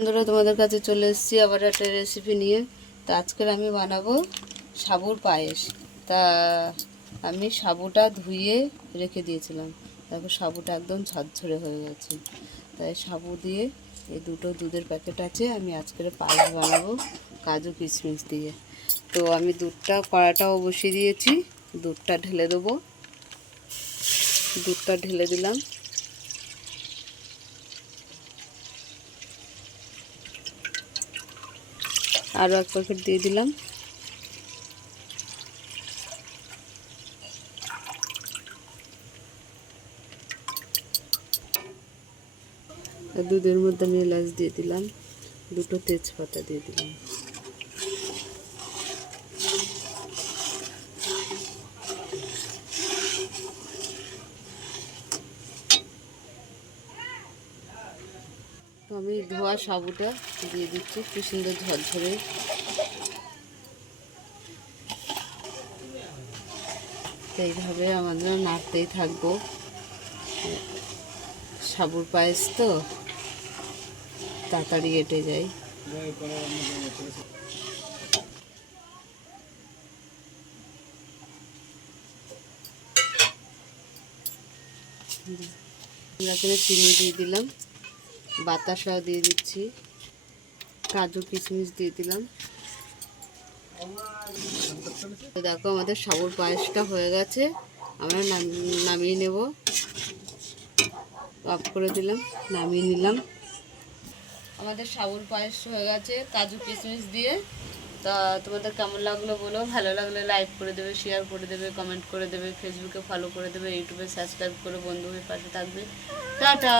বন্ধুরা, তোমাদের কাছে চলে এসেছি আবার একটা রেসিপি নিয়ে। তো আজকের আমি বানাবো সাবুর পায়েস। তা আমি সাবুটা ধুয়ে রেখে দিয়েছিলাম, তারপর সাবুটা একদম ঝরঝরে হয়ে গেছে। তাই সাবু দিয়ে এই দুটো দুধের প্যাকেট আছে, আমি আজকের পায়েস বানাবো কাজু কিশমিশ দিয়ে। তো আমি কড়াটাও বসিয়ে দিয়েছি, দুধটা ঢেলে দেবো। দুধটা ঢেলে দিলাম, আরও এক প্যাকেট দিয়ে দিলাম। দুধের মধ্যে আমি এলাচ দিয়ে দিলাম, দুটো তেজপাতা দিয়ে দিলাম। তো আমি ধোয়া সাবুটা দিয়ে দিচ্ছি, কি সুন্দর ঝরঝরে। তো এইভাবে আমাদের নাড়তেই থাকবো। সাবুর পায়েস তো তাড়াতাড়ি এঁটে যায়। এখানে চিনি দিয়ে দিলাম, বাতাসাও দিয়ে দিচ্ছি, কাজু কিশমিশ দিয়ে দিলাম। তো দেখো আমাদের সাবুর পায়েসটা হয়ে গেছে, আমরা নামিয়ে নেব। অফ করে দিলাম, নামিয়ে নিলাম। আমাদের সাবুর পায়েস হয়ে গেছে কাজু কিশমিশ দিয়ে। তা তোমাদের কেমন লাগলো বলো, ভালো লাগলে লাইক করে দেবে, শেয়ার করে দেবে, কমেন্ট করে দেবে, ফেসবুকে ফলো করে দেবে, ইউটিউবে সাবস্ক্রাইব করে বন্ধু হয়ে পাশে থাকবে। টাটা।